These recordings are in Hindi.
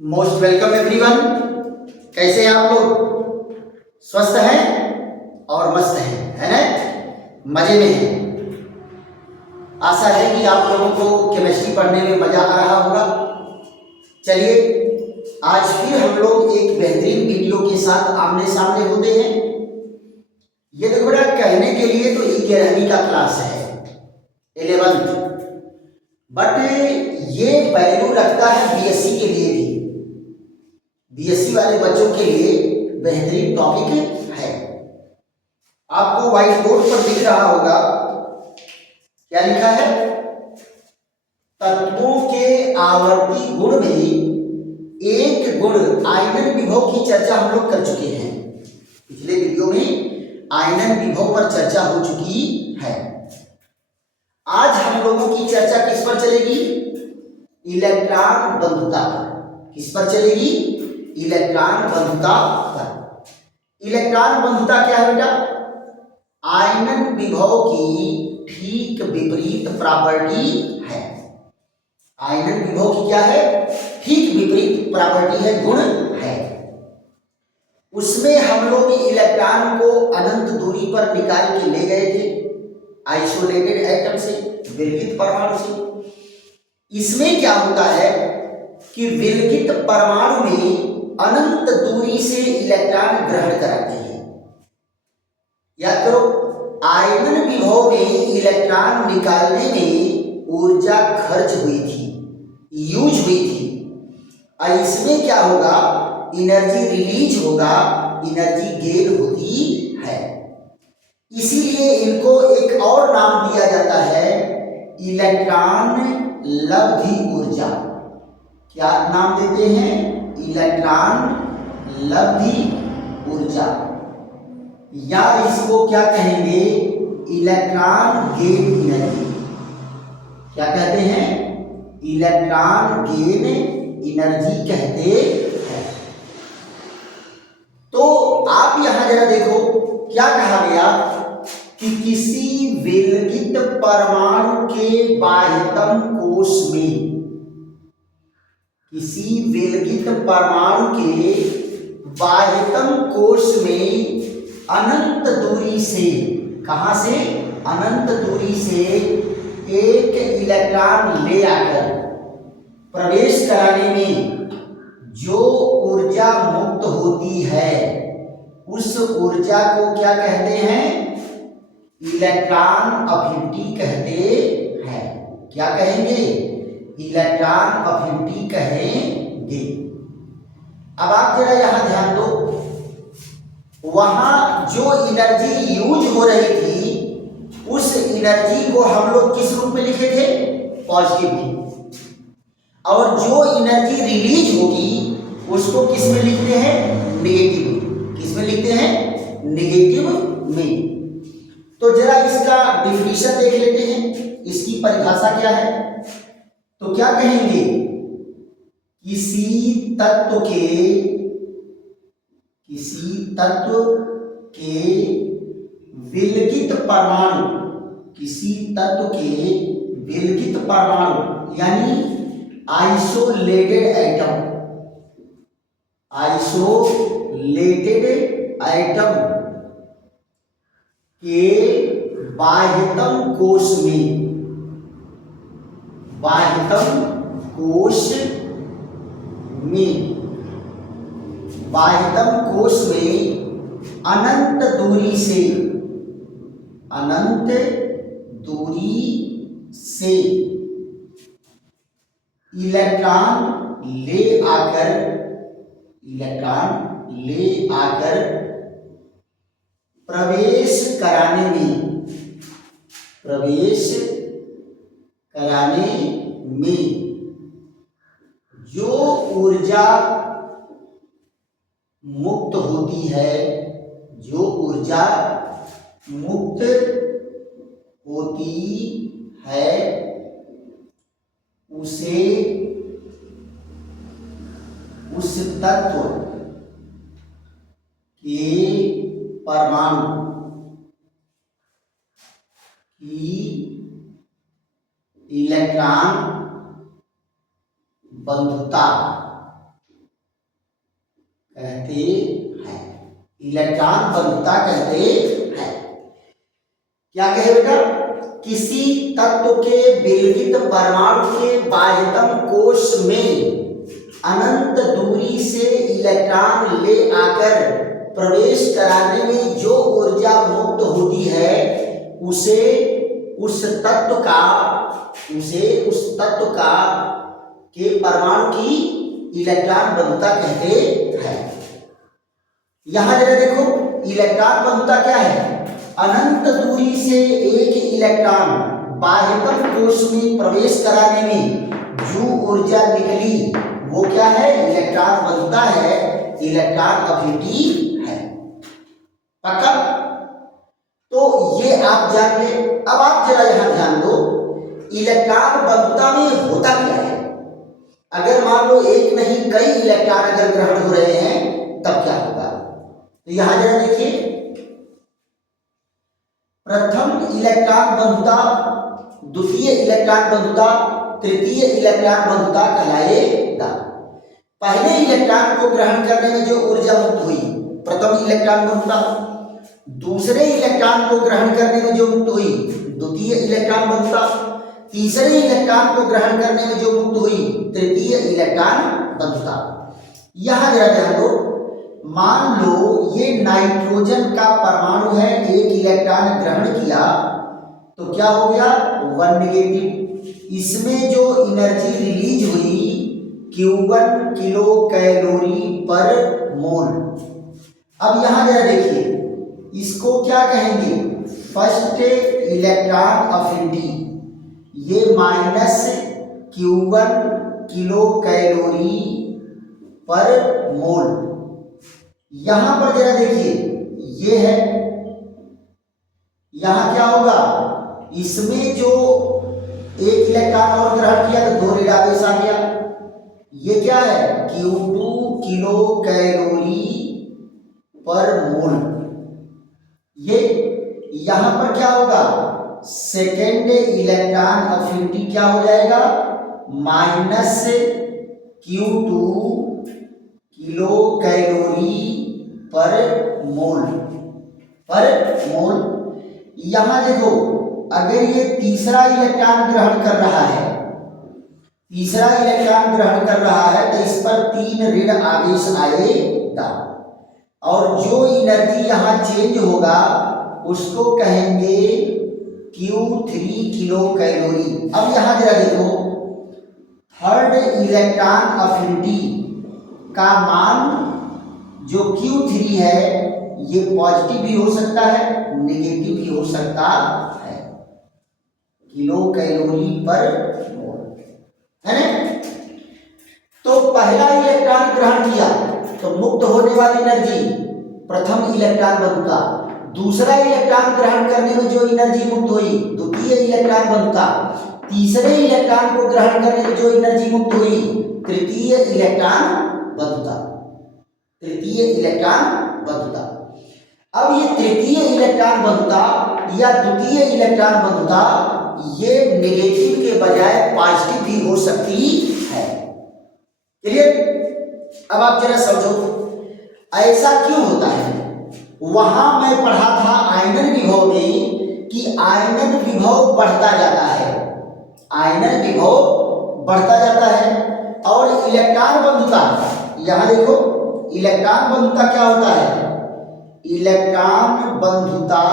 Most welcome everyone. कैसे हैं आप लोग? स्वस्थ हैं और मस्त हैं, है ना? मजे में हैं। आशा है कि आप लोगों को केमिस्ट्री पढ़ने में मजा आ रहा होगा। चलिए, आज फिर हम लोग एक बेहतरीन वीडियो के साथ आमने सामने होते हैं। ये देखो बेटा, कहने के लिए तो 11वीं का क्लास है, 11th, बट ये वैल्यू रखता है बीएससी के लिए भी। बीएससी वाले बच्चों के लिए बेहतरीन टॉपिक है। आपको व्हाइट बोर्ड पर दिख रहा होगा, क्या लिखा है? तत्वों के आवर्ती गुण में एक गुण आयनन विभव की चर्चा हम लोग कर चुके हैं। पिछले वीडियो में आयनन विभव पर चर्चा हो चुकी है। आज हम लोगों की चर्चा किस पर चलेगी? इलेक्ट्रॉन बंधुता पर। किस पर चलेगी? इलेक्ट्रॉन बंधुता पर। इलेक्ट्रॉन बंधुता क्या है बेटा? आयनन विभव की ठीक विपरीत प्रॉपर्टी है। आयनन विभव की क्या है? ठीक विपरीत प्रॉपर्टी है, गुण है। उसमें हम लोग इलेक्ट्रॉन को अनंत दूरी पर निकाल के ले गए थे, आइसोलेटेड एटम से, विलगित परमाणु से। इसमें क्या होता है कि विलगित परमाणु में अनंत दूरी से इलेक्ट्रॉन ग्रहण कराते हैं। याद करो, आयनन विभव में इलेक्ट्रॉन निकालने में ऊर्जा खर्च हुई थी, यूज हुई थी। और इसमें क्या होगा? एनर्जी रिलीज होगा, एनर्जी गेन होती है। इसीलिए इनको एक और नाम दिया जाता है, इलेक्ट्रॉन लब्धि ऊर्जा। क्या नाम देते हैं? इलेक्ट्रॉन लब्धि ऊर्जा, या इसको क्या कहेंगे? Electron gain energy. क्या कहते हैं? इलेक्ट्रॉन गेन एनर्जी कहते हैं। तो आप यहां जरा देखो, क्या कहा गया कि किसी विलगित परमाणु के बाह्यतम कोश में, किसी विलगित परमाणु के बाह्यतम कोश में अनंत दूरी से, कहां से? अनंत दूरी से एक इलेक्ट्रॉन ले आकर प्रवेश कराने में जो ऊर्जा मुक्त होती है, उस ऊर्जा को क्या कहते हैं? इलेक्ट्रॉन अफिनिटी कहते हैं। क्या कहेंगे? इलेक्ट्रॉन अफिनिटी कहेंगे। अब आप जरा यहां ध्यान दो, वहां जो एनर्जी यूज हो रही थी, उस एनर्जी को हम लोग किस रूप में लिखे थे? पॉजिटिव में। और जो एनर्जी रिलीज होगी उसको किस में लिखते हैं? नेगेटिव में। किस में लिखते हैं? नेगेटिव में। तो जरा इसका डिफिनीशन देख लेते हैं, इसकी परिभाषा क्या है। तो क्या कहेंगे? किसी तत्व के विलगित परमाणु, किसी तत्व के विलगित परमाणु यानी आइसोलेटेड एटम, आइसोलेटेड एटम के बाह्यतम कोश में, बाह्यतम कोश में, बाह्यतम कोश में अनंत दूरी से, अनंत दूरी से इलेक्ट्रॉन ले आकर, इलेक्ट्रॉन ले आकर प्रवेश कराने में, प्रवेश कराने में जो ऊर्जा मुक्त होती है, जो ऊर्जा मुक्त होती है, उसे उस तत्व के परमाणु की इलेक्ट्रॉन बंधुता कहते हैं, इलेक्ट्रॉन बंधुता कहते हैं। क्या कहे बेटा, किसी तत्व के विलगित परमाणु के बाह्यतम कोश में अनंत दूरी से इलेक्ट्रॉन ले आकर प्रवेश कराने में जो ऊर्जा मुक्त होती है उसे उस तत्व का के परमाणु की इलेक्ट्रॉन बंधुता कहते हैं। यहां जरा देखो, इलेक्ट्रॉन बंधुता क्या है, अनंत दूरी से एक इलेक्ट्रॉन बाह्यतम कोश में प्रवेश कराने में जो ऊर्जा निकली वो क्या है, इलेक्ट्रॉन बंधुता है, इलेक्ट्रॉन अफिनिटी है। पक्का? तो ये आप जान ले। अब आप जरा यहां ध्यान दो, इलेक्ट्रॉन बंधुता में होता क्या है। अगर मान लो एक नहीं कई इलेक्ट्रॉन अगर ग्रहण हो रहे हैं तब क्या होगा। तो यहां जरा देखिए, प्रथम इलेक्ट्रॉन बंधुता, द्वितीय इलेक्ट्रॉन बंधुता, तृतीय इलेक्ट्रॉन बंधुता कहलाएगा। पहले इलेक्ट्रॉन को ग्रहण करने में जो ऊर्जा मुक्त हुई प्रथम इलेक्ट्रॉन बंधुता, दूसरे इलेक्ट्रॉन को ग्रहण करने में जो मुक्त हुई द्वितीय इलेक्ट्रॉन बंधुता, तीसरे इलेक्ट्रॉन को ग्रहण करने में जो मुक्त हुई तृतीय इलेक्ट्रॉन बंधुता। यहां जरा ध्यान दो, मान लो ये नाइट्रोजन का परमाणु है, एक इलेक्ट्रॉन ग्रहण किया तो क्या हो गया, 1 नेगेटिव। इसमें जो एनर्जी रिलीज हुई Q1 किलो कैलोरी पर मोल। अब यहां जरा देखिए, इसको क्या कहेंगे, फर्स्ट इलेक्ट्रॉन अफिनिटी, ये -Q1 किलो कैलोरी पर मोल। यहां पर जरा देखिए, ये है, यहां क्या होगा, इसमें जो एक इलेक्ट्रॉन और ग्रहण किया तो 2 ऋण आवेश आ गया। ये क्या है, Q2 किलो कैलोरी पर मोल। ये यहां पर क्या होगा, सेकेंड इलेक्ट्रॉन अफिनिटी क्या हो जाएगा, -Q2 किलो कैलोरी पर मोल। यहां देखो, अगर ये तीसरा इलेक्ट्रॉन ग्रहण कर रहा है, तो इस पर 3 ऋण आवेश आएगा और जो एनर्जी यहां चेंज होगा उसको कहेंगे Q3 किलो कैलोरी। अब यहां जरा देखो, थर्ड इलेक्ट्रॉन अफिनिटी का मान जो Q3 है ये पॉजिटिव भी हो सकता है, नेगेटिव भी हो सकता है, किलो कैलोरी पर मोल, है ना। तो पहला इलेक्ट्रॉन ग्रहण किया तो मुक्त होने वाली एनर्जी प्रथम इलेक्ट्रॉन बंधुता, दूसरा इलेक्ट्रॉन ग्रहण करने में जो एनर्जी मुक्त हुई द्वितीय इलेक्ट्रॉन बंधुता, तीसरे इलेक्ट्रॉन को ग्रहण करने में जो एनर्जी मुक्त हुई तृतीय इलेक्ट्रॉन बंधुता। अब ये तृतीय इलेक्ट्रॉन बंधुता या द्वितीय इलेक्ट्रॉन बंधुता ये नेगेटिव के बजाय पॉजिटिव भी हो सकती है। क्लियर? अब आप जरा समझो ऐसा क्यों होता है। वहां मैं पढ़ा था आयनन विभव में कि आयनन विभव बढ़ता जाता है, और इलेक्ट्रॉन बंधुता, यहां देखो इलेक्ट्रॉन बंधुता क्या होता है, इलेक्ट्रॉन बंधुता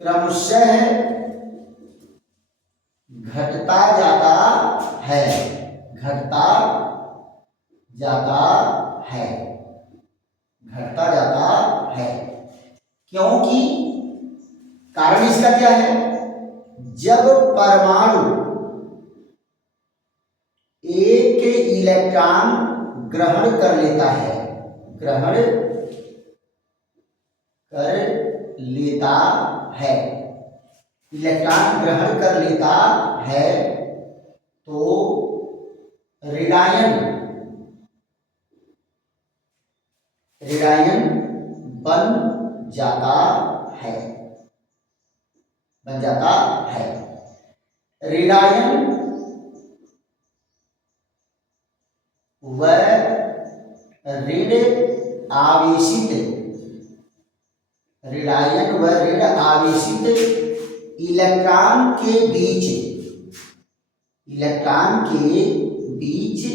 क्रमशः घटता जाता है, क्योंकि कारण इसका क्या है, जब परमाणु एक इलेक्ट्रॉन ग्रहण कर लेता है इलेक्ट्रॉन ग्रहण कर लेता है तो ऋणायन बन जाता है। ऋणायन ऋण आवेशित, ऋणायन व ऋण आवेशित इलेक्ट्रॉन के बीच, इलेक्ट्रॉन के बीच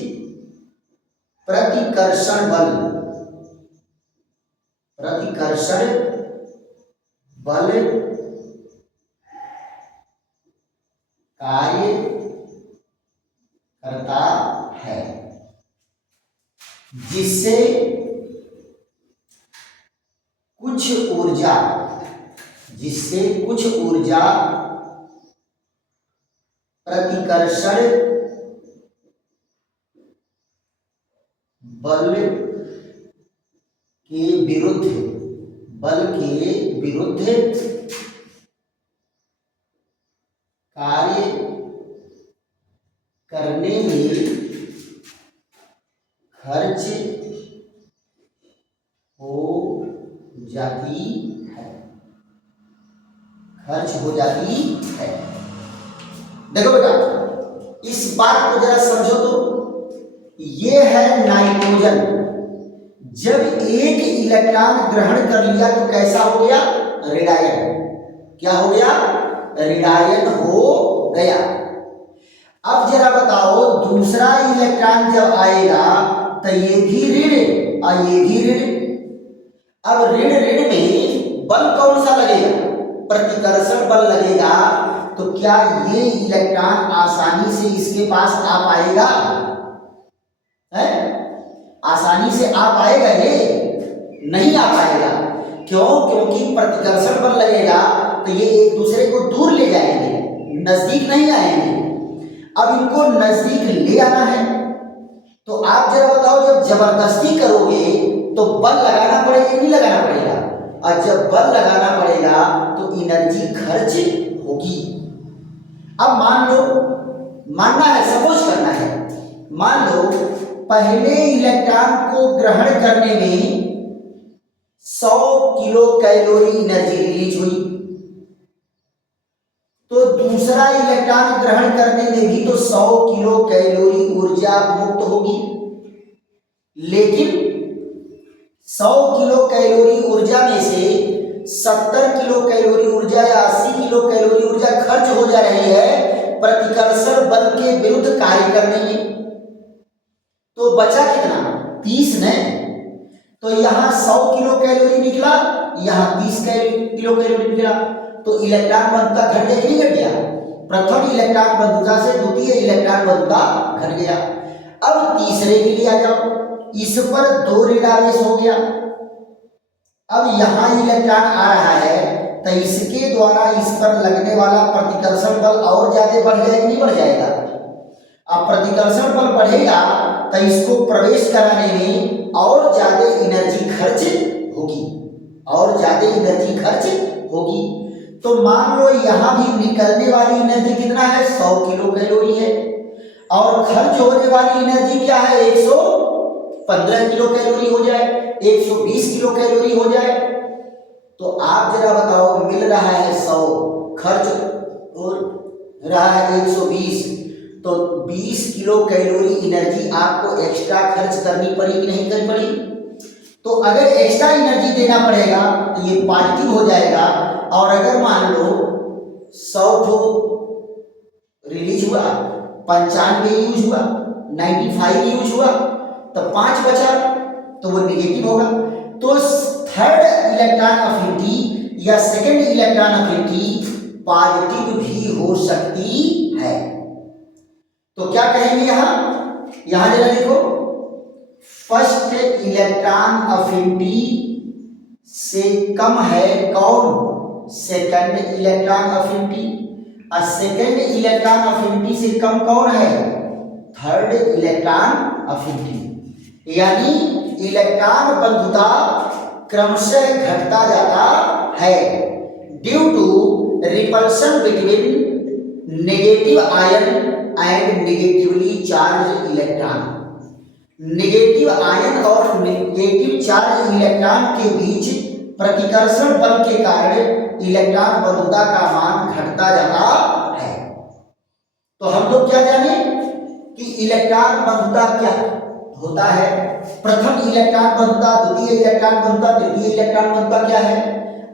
प्रतिकर्षण बल, प्रतिकर्षण बल कार्य करता है, जिससे कुछ ऊर्जा, जिससे कुछ ऊर्जा प्रतिकर्षण बल के विरुद्ध, बल के विरुद्ध कार्य करने में खर्च हो जाती है, खर्च हो जाती है। देखो बेटा, इस बात को जरा समझो तो, ये है नाइट्रोजन। जब एक इलेक्ट्रॉन ग्रहण कर लिया तो कैसा हो गया? ऋणायन। क्या हो गया? ऋणायन हो गया। अब जरा बताओ, दूसरा इलेक्ट्रॉन जब आएगा तो ये भी ऋण और ये भी ऋण। अब ऋण ऋण में बल कौन सा लगेगा? प्रतिकर्षण बल लगेगा। तो क्या ये इलेक्ट्रॉन आसानी से इसके पास आ पाएगा? है? आसानी से आ पाएगा? ये नहीं आ पाएगा। क्यों? क्योंकि प्रतिकर्षण बल लगेगा तो ये एक दूसरे को दूर ले जाएंगे, नजदीक नहीं आएंगे। अब इनको नजदीक ले आना है तो आप जरा बताओ, जब जबरदस्ती करोगे तो बल लगाना पड़ेगा, नहीं लगाना पड़ेगा? और जब बल लगाना पड़ेगा तो एनर्जी खर्च होगी। अब मान लो, मानना है, सपोज करना है, मान लो पहले इलेक्ट्रॉन को ग्रहण करने में 100 किलो कैलोरी एनर्जी रिलीज हुई, तो दूसरा इलेक्ट्रॉन ग्रहण करने में भी तो 100 किलो कैलोरी ऊर्जा मुक्त होगी। लेकिन 100 किलो कैलोरी ऊर्जा में से 70 किलो कैलोरी ऊर्जा या 80 किलो कैलोरी ऊर्जा खर्च हो जा रही है प्रतिकर्षण बल के विरुद्ध कार्य करने में। तो बचा कितना? 30 ने। तो यहाँ 100 किलो कैलोरी निकला, यहाँ 30 किलो कैलोरी निकला। तो इलेक्ट्रॉन बंधुता घट गया कि नहीं घट गया? प्रथम इलेक्ट्रॉन बंधुता से द्वितीय इलेक्ट्रॉन बंधुता घट गया। अब तीसरे के लिए आ जाओ, इस पर 2 ऋण आवेश हो गया। अब यहां इलेक्ट्रॉन आ रहा है तो इसके द्वारा इस पर लगने वाला प्रतिकर्षण बल और ज्यादा बढ़ जाएगा कि नहीं बढ़ जाएगा? अब प्रतिकर्षण बल बढ़ेगा तो इसको प्रवेश कराने में और ज्यादा एनर्जी खर्च होगी, और ज्यादा एनर्जी खर्च होगी। तो मान लो यहां भी निकलने वाली एनर्जी कितना है? 100 किलो कैलोरी है, और खर्च होने वाली एनर्जी क्या है? 115 किलो कैलोरी हो जाए, 120 किलो कैलोरी हो जाए। तो आप जरा बताओ, मिल रहा है 100, खर्च हो रहा है 120, तो 20 किलो कैलोरी एनर्जी आपको एक्स्ट्रा खर्च करनी पड़ी कि नहीं करनी पड़ी? तो अगर एक्स्ट्रा एनर्जी देना पड़ेगा तो ये पॉजिटिव हो जाएगा। और अगर मान लो 100 तो रिलीज हुआ, 95 यूज हुआ, 95 यूज हुआ, तो 5 बचा, तो वो निगेटिव होगा। तो थर्ड इलेक्ट्रॉन अफिनिटी या सेकंड इलेक्ट्रॉन अफिनिटी पॉजिटिव भी हो सकती है। तो क्या कहेंगे यहां जरा देखो, फर्स्ट इलेक्ट्रॉन अफिनिटी से कम है कौन? Second electron affinity. और सेकंड इलेक्ट्रॉन अफिनिटी से कम कौन है? Third electron affinity. यानी इलेक्ट्रॉन बंधुता क्रमशः घटता जाता है due to repulsion between negative ion and negatively charge electron. Negative ion और नेगेटिव चार्ज इलेक्ट्रॉन के बीच प्रतिकर्षण बल के कारण इलेक्ट्रॉन बंधुता का मान घटता जाता है। तो हम लोग क्या जाने कि इलेक्ट्रॉन बंधुता क्या होता है। प्रथम इलेक्ट्रॉन बंधुता, द्वितीय इलेक्ट्रॉन बंधुता, तृतीय इलेक्ट्रॉन बंधुता क्या है,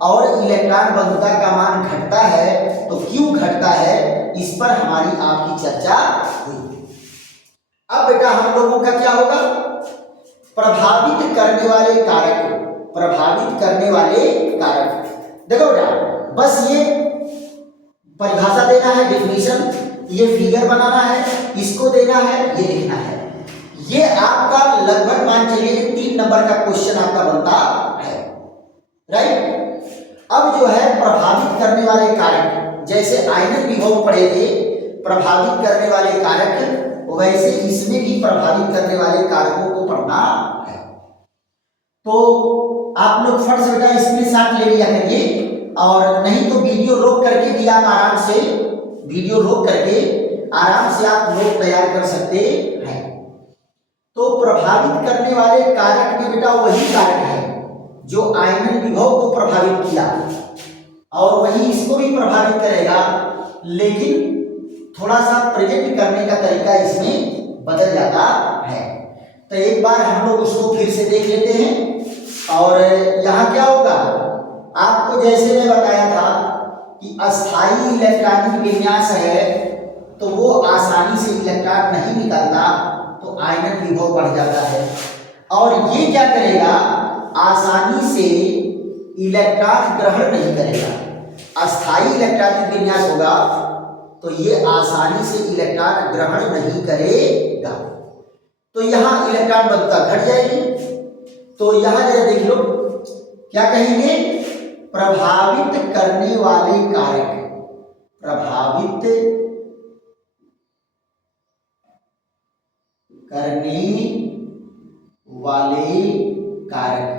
और इलेक्ट्रॉन बंधुता का मान घटता है तो क्यों घटता है, इस पर हमारी आपकी चर्चा हुई। अब बेटा हम लोगों का क्या होगा, प्रभावित करने वाले कारक, प्रभावित करने वाले कारक। देखो बेटा बस ये परिभाषा देना है, डेफिनेशन, ये फिगर बनाना है, इसको देना है, ये लिखना है। ये आपका लगभग मान चलिए 3 नंबर का क्वेश्चन आपका बनता है, राइट। अब जो है प्रभावित करने वाले कारक, जैसे आयनन विभव पढ़े थे प्रभावित करने वाले कारक, वैसे इसमें भी प्रभावित करने वाले कारकों को पढ़ना है। तो आप लोग फट से बेटा स्क्रीनशॉट ले लिया करिए, और नहीं तो वीडियो रोक करके भी आप आराम से, वीडियो रोक करके आराम से आप नोट तैयार कर सकते हैं। तो प्रभावित करने वाले कारक भी बेटा वही कारक है जो आयनन विभव को प्रभावित किया, और वही इसको भी प्रभावित करेगा, लेकिन थोड़ा सा प्रेजेंट करने का तरीका इसमें बदल जाता है। तो एक बार हम लोग उसको फिर से देख लेते हैं। और यहाँ क्या होगा, आपको जैसे मैं बताया था कि अस्थाई इलेक्ट्रॉनिक विन्यास है तो वो आसानी से इलेक्ट्रॉन नहीं निकलता, तो आयनन विभव बढ़ जाता है। और ये क्या करेगा, आसानी से इलेक्ट्रॉन ग्रहण नहीं करेगा। अस्थाई इलेक्ट्रॉनिक विन्यास होगा तो ये आसानी से इलेक्ट्रॉन ग्रहण नहीं करेगा, तो यहाँ इलेक्ट्रॉन बंधुता घट जाएगी। तो यहाँ जरा देख लो क्या कहेंगे, प्रभावित करने वाले कारक, प्रभावित करने वाले कारक,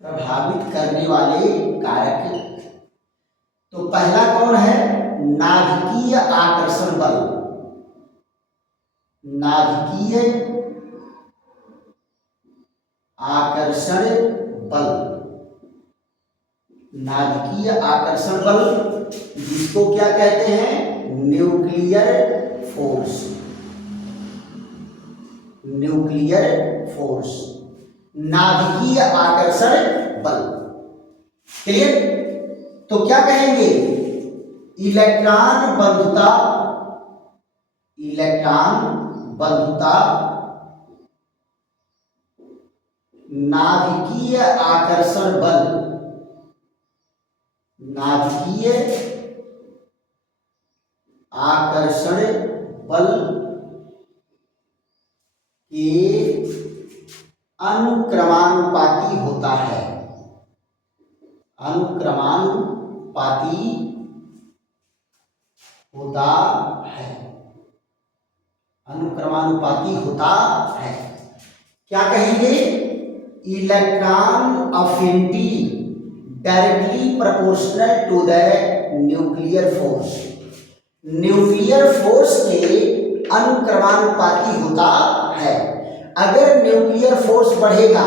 प्रभावित करने वाले कारक। तो पहला कौन है, नाभिकीय आकर्षण बल, नाभिकीय आकर्षण बल, नाभिकीय आकर्षण बल, जिसको क्या कहते हैं, न्यूक्लियर फोर्स, न्यूक्लियर फोर्स, नाभिकीय आकर्षण बल। क्लियर। तो क्या कहेंगे, इलेक्ट्रॉन बंधुता, इलेक्ट्रॉन बंधुता नाभिकीय आकर्षण बल, नाभिकीय आकर्षण बल के अनुक्रमानुपाती होता है, अनुक्रमानुपाती होता है, अनुक्रमानुपाती होता है। क्या कहेंगे, electron affinity directly proportional to the nuclear force, nuclear force के अनुक्रमानुपाती होता है। अगर न्यूक्लियर फोर्स बढ़ेगा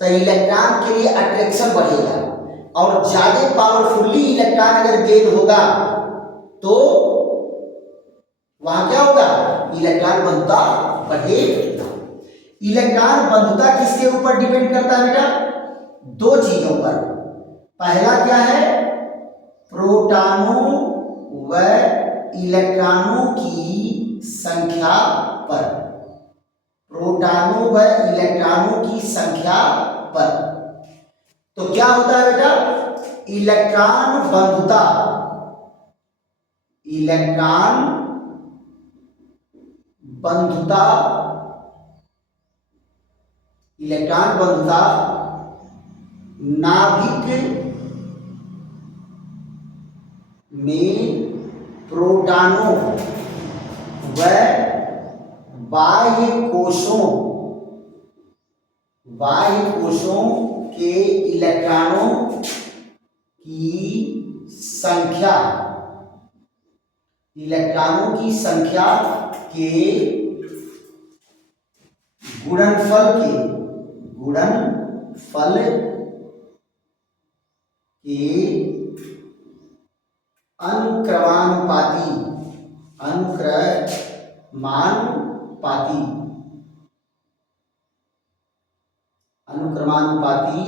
तो इलेक्ट्रॉन के लिए अट्रैक्शन बढ़ेगा, और ज्यादा पावरफुली इलेक्ट्रॉन अगर गेन होगा तो वहां क्या होगा, इलेक्ट्रॉन बंधुता बढ़ेगा। इलेक्ट्रॉन बंधुता किसके ऊपर डिपेंड करता है बेटा, दो चीजों पर। पहला क्या है, प्रोटॉनों व इलेक्ट्रॉनों की संख्या पर, प्रोटॉनों व इलेक्ट्रॉनों की संख्या पर। तो क्या होता है बेटा, इलेक्ट्रॉन बंधुता, इलेक्ट्रॉन बंधुता, इलेक्ट्रॉन बंधुता नाभिक में प्रोटॉनों व बाह्य कोशों, बाह्य कोशों के इलेक्ट्रॉनों की संख्या, इलेक्ट्रॉनों की संख्या के गुणनफल के, गुणनफल के अनुक्रमानुपाती, अनुक्रमानुपाती अनुक्रमानुपाती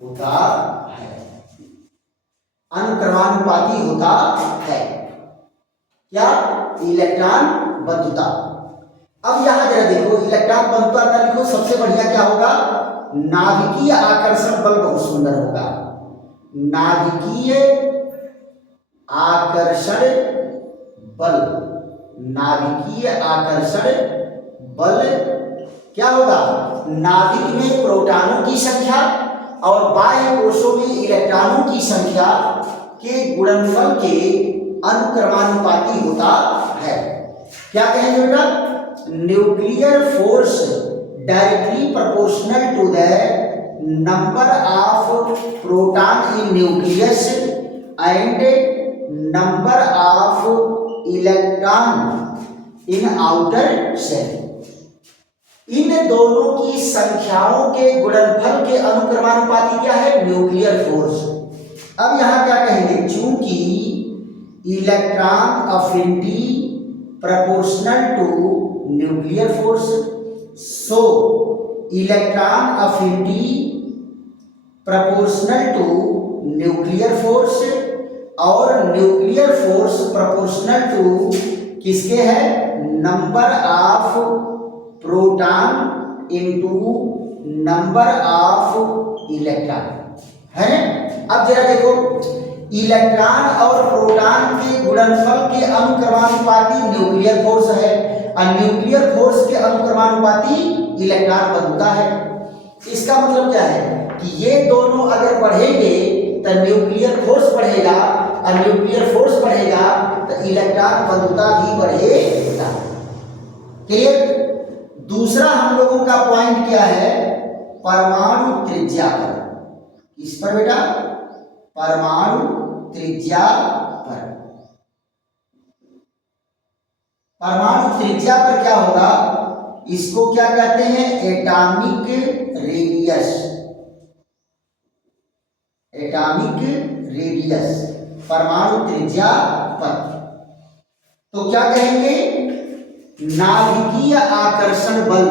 होता है, अनुक्रमानुपाती होता है क्या? इलेक्ट्रॉन बंधुता। अब यहां जरा देखो, इलेक्ट्रॉन बंधुता का लिखो, सबसे बढ़िया क्या होगा? नाभिकीय आकर्षण बल बहुत सुंदर होगा। नाभिकीय आकर्षण बल, नाभिकीय आकर्षण बल क्या होगा? नाभिक में प्रोटॉनों की संख्या और बाह्य कोशों में इलेक्ट्रॉनों की संख्या के गुणनफल के अनुक्रमानुपाती होता है। क्या कहेंगे बेटा? Nuclear force directly proportional to the number of proton in nucleus and number of electron in outer shell. इन दोनों की संख्याओं के गुणनफल के अनुक्रमानुपाती क्या है? Nuclear force. अब यहां क्या कहेंगे? चूंकि electron affinity proportional to nuclear force, so electron affinity proportional to nuclear force और न्यूक्लियर फोर्स प्रोपोर्शनल टू किसके है? Number of proton into number of electron, है ना? अब जरा देखो, इलेक्ट्रॉन और प्रोटॉन के गुणनफल के अनुक्रमानुपाती न्यूक्लियर फोर्स है और न्यूक्लियर फोर्स के अनुक्रमानुपाती इलेक्ट्रॉन बंधुता है। इसका मतलब क्या है कि ये दोनों अगर बढ़ेंगे तो न्यूक्लियर फोर्स बढ़ेगा और न्यूक्लियर फोर्स बढ़ेगा तो इलेक्ट्रॉन बंधुता भी बढ़ेगा। क्लियर? दूसरा हम लोगों का पॉइंट क्या है? परमाणु त्रिज्या पर। किस पर बेटा? परमाणु त्रिज्या पर। परमाणु त्रिज्या पर क्या होगा? इसको क्या कहते हैं? Atomic radius. एटॉमिक रेडियस परमाणु त्रिज्या पर। तो क्या कहेंगे? नाभिकीय आकर्षण बल,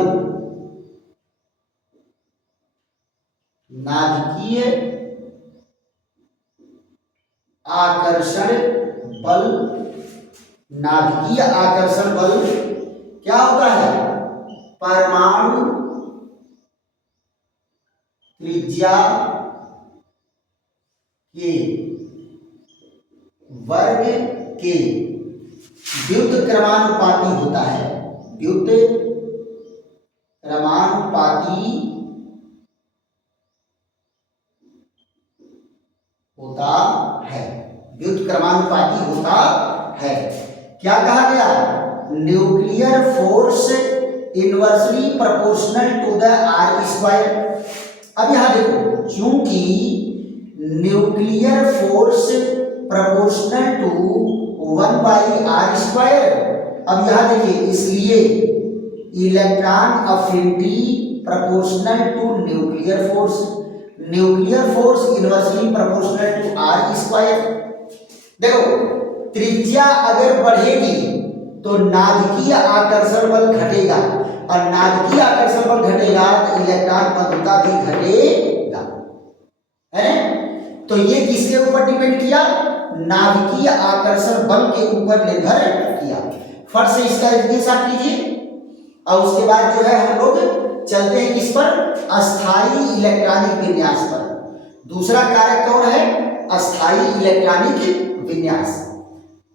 नाभिकीय आकर्षण बल, नाभिकीय आकर्षण बल क्या होता है? परमाणु त्रिज्या के वर्ग के व्युत्क्रमानुपाती होता है। व्युत्क्रमानुपाती होता है, व्युत्क्रमानुपाती होता है। क्या कहा गया? Nuclear force inversely proportional to the R square. अब यहां देखो, चूंकि nuclear force proportional to 1/r square. अब यहां देखिए, इसलिए electron affinity proportional to nuclear force, nuclear force inversely proportional to r square. देखो, त्रिज्या अगर बढ़ेगी तो नाभिकीय आकर्षण बल घटेगा और नाभिकीय आकर्षण बल घटेगा तो इलेक्ट्रॉन बंधुता भी घटेगा, है? तो ये किसके ऊपर डिपेंड किया? नाभिकीय आकर्षण बल के ऊपर निर्भर किया। फट से इसका स्क्रीनशॉट लीजिए और उसके बाद जो है हम लोग चलते हैं किस पर? अस्थायी इलेक्ट्रॉनिक विन्यास पर। दूसरा कारक कौन है? अस्थायी इलेक्ट्रॉनिक विन्यास।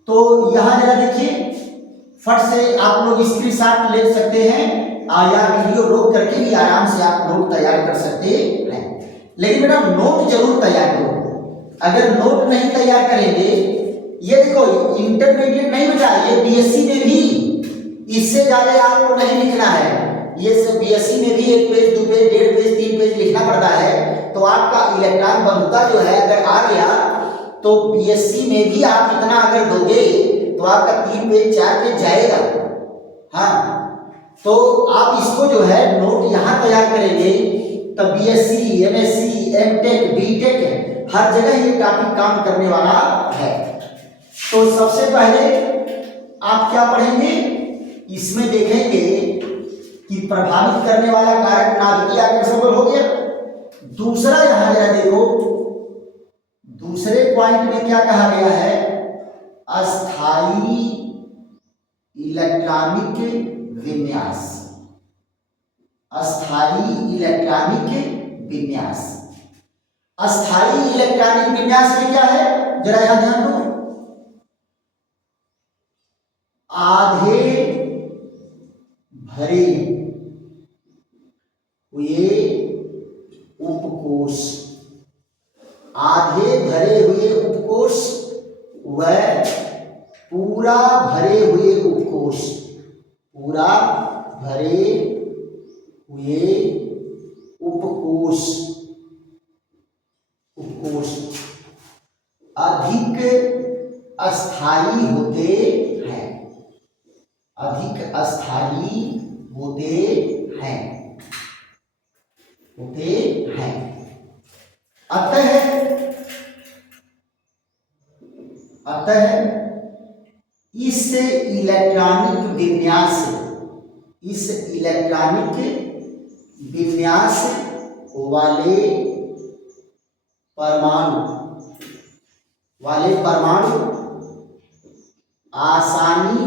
तो यहां जरा देखिए, फट से आप लोग स्क्रीनशॉट ले सकते हैं या वीडियो रोक करके भी आराम से आप नोट तैयार कर सकते हैं। लेकिन बेटा नोट जरूर तैयार करो। अगर नोट नहीं तैयार करेंगे, ये देखो इंटरमीडिएट नहीं बेटा, ये बीएससी में भी इससे ज्यादा आपको नहीं लिखना है। ये सब बीएससी में भी 1 पेज 2 पेज 1.5 पेज 3 पेज लिखना पड़ता है। तो आपका इलेक्ट्रॉन बंधुता जो है अगर आ गया तो बीएससी में भी आप इतना अगर दोगे तो आपका 3 पेज 4 पेज जाएगा। हाँ, तो आप इसको जो है नोट यहाँ तैयार करेंगे तो बीएससी, एमएससी, एमटेक, बीटेक हर जगह ये टॉपिक काम करने वाला है। तो सबसे पहले आप क्या पढ़ेंगे? इसमें देखेंगे कि प्रभावित करने वाला कारक नाभिकीय आकर्षण बल हो गया। दूसरा यहां जरा देखो, दूसरे पॉइंट में क्या कहा गया है, अस्थाई इलेक्ट्रॉनिक विन्यास। अस्थाई इलेक्ट्रॉनिक विन्यास, अस्थाई इलेक्ट्रॉनिक विन्यास में क्या है, जरा यहां ध्यान दो। आधे भरे हुए उपकोष, आधे भरे हुए उपकोष व पूरा भरे हुए उपकोष, पूरा भरे हुए उपकोष, उपकोष अधिक अस्थायी होते हैं, अधिक अस्थायी होते हैं, होते हैं। अतः इस इलेक्ट्रॉनिक विन्यास, इस इलेक्ट्रॉनिक विन्यास वाले परमाणु आसानी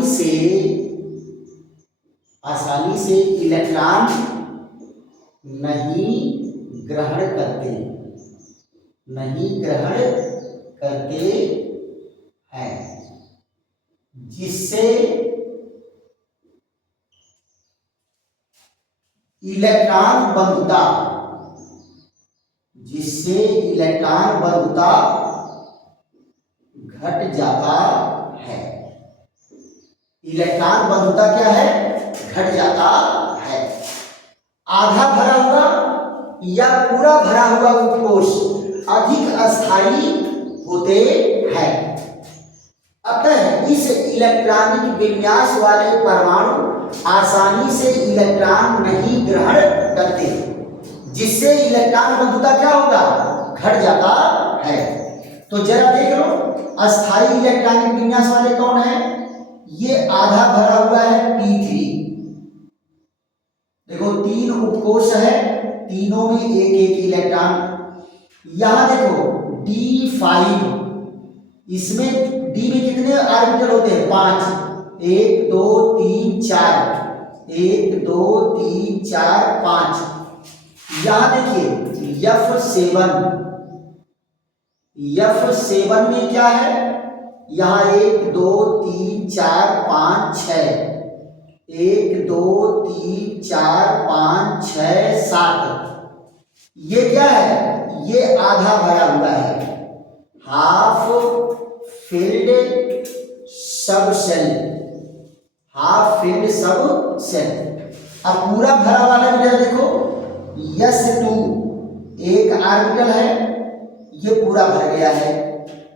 से इलेक्ट्रॉन नहीं ग्रहण करते, नहीं ग्रहण करते हैं, जिससे इलेक्ट्रॉन बंधुता, जिससे इलेक्ट्रॉन बंधुता घट जाता है। इलेक्ट्रॉन बंधुता क्या है, घट जाता है। आधा भरा हुआ या पूरा भरा हुआ उपकोष अधिक अस्थायी होते हैं। अतः इस इलेक्ट्रॉनिक विन्यास वाले परमाणु आसानी से इलेक्ट्रॉन नहीं ग्रहण करते, जिससे इलेक्ट्रॉन बंधुता क्या होगा, घट जाता है। तो जरा देख लो, अस्थायी इलेक्ट्रॉनिक विन्यास वाले कौन है, ये आधा भरा हुआ है P3। देखो 3 उपकोष है, तीनों में एक एक इलेक्ट्रॉन। यहां देखो D5, इसमें D में कितने ऑर्बिटल होते हैं, 5, 1 2 3 4, 1 2 3 4 5। यहां देखिए F7 में क्या है, यहां 1 2 3 4 5 6, 1 2 3 4 5 6 7। ये क्या है, ये आधा भरा हुआ है, हाफ फिल्ड सब सेल, हाफ फिल्ड सब सेल। अब पूरा भरा वाला भी जरा देखो, S2 एक ऑर्बिटल है, ये पूरा भर गया है।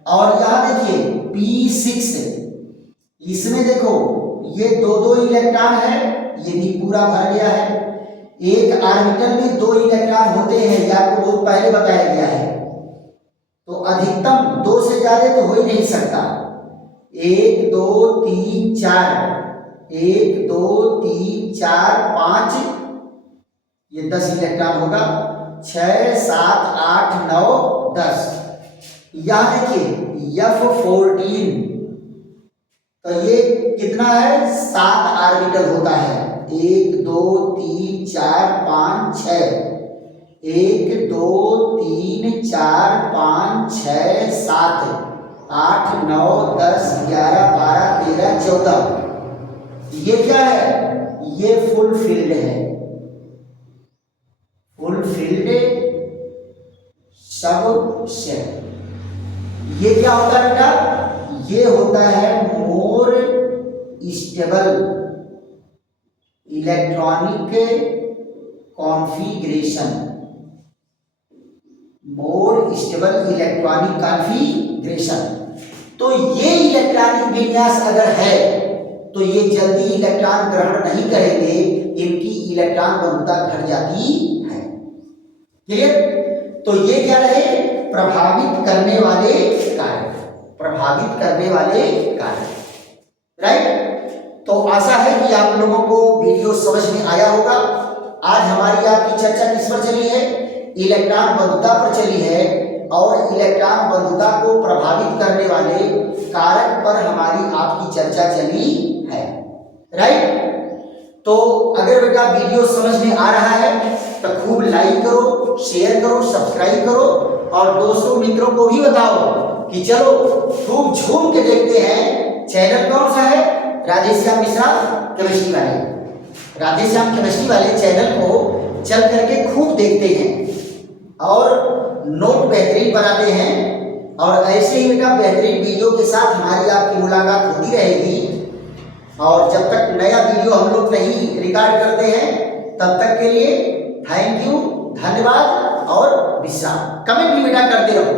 और यहां देखिए P6, इसमें देखो ये 2 इलेक्ट्रॉन है, ये भी पूरा भर गया है। एक ऑर्बिटल में 2 इलेक्ट्रॉन होते हैं, ये आपको बहुत पहले बताया गया है। तो अधिकतम 2 से ज्यादा तो हो ही नहीं सकता। 1 2 3 4, 1 2 3 4 5, ये 10 इलेक्ट्रॉन होगा, 6 7 8 9 10। यहां देखिए F14, तो ये कितना है, 7 ऑर्बिटल होता है, 1 2 3 4 5 6, 1 2 3 4 5 6 7 8 9 10 11 12 13 14। ये क्या है, ये फुल फील्ड है, फुल फील्ड सब सेल। ये क्या होता है बेटा, ये होता है more stable electronic configuration, more stable electronic configuration. तो ये इलेक्ट्रॉनिक विन्यास अगर है तो ये जल्दी इलेक्ट्रॉन ग्रहण नहीं करेंगे, इनकी इलेक्ट्रॉन बंधुता घट जाती है। क्लियर? तो ये क्या रहे, प्रभावित करने वाले कारक, प्रभावित करने वाले कारक, राइट। तो आशा है कि आप लोगों को वीडियो समझ में आया होगा। आज हमारी आपकी चर्चा किस पर चली है? इलेक्ट्रॉन बंधुता पर चली है और इलेक्ट्रॉन बंधुता को प्रभावित करने वाले कारक पर हमारी आपकी चर्चा चली है। राइट? तो अगर बेटा वीडियो समझ में आ रहा है तो खूब लाइक करो, शेयर करो, सब्सक्राइब करो और दोस्तों मित्रों को भी बताओ कि चलो खूब झूम के देखते हैं। चैनल कौन सा है? राधेश्याम मिश्रा केमिस्ट्री वाले। राधेश्याम केमिस्ट्री वाले चैनल को चल करके खूब देखते हैं और नोट बेहतरीन बनाते हैं और ऐसे ही बेटा बेहतरीन वीडियो के साथ हमारी आपकी मुलाकात होती रहेगी। और जब तक नया वीडियो हम लोग नहीं रिकॉर्ड करते हैं तब तक के लिए थैंक यू, धन्यवाद और विश्राम। कमेंट भी बेटा करते रहो।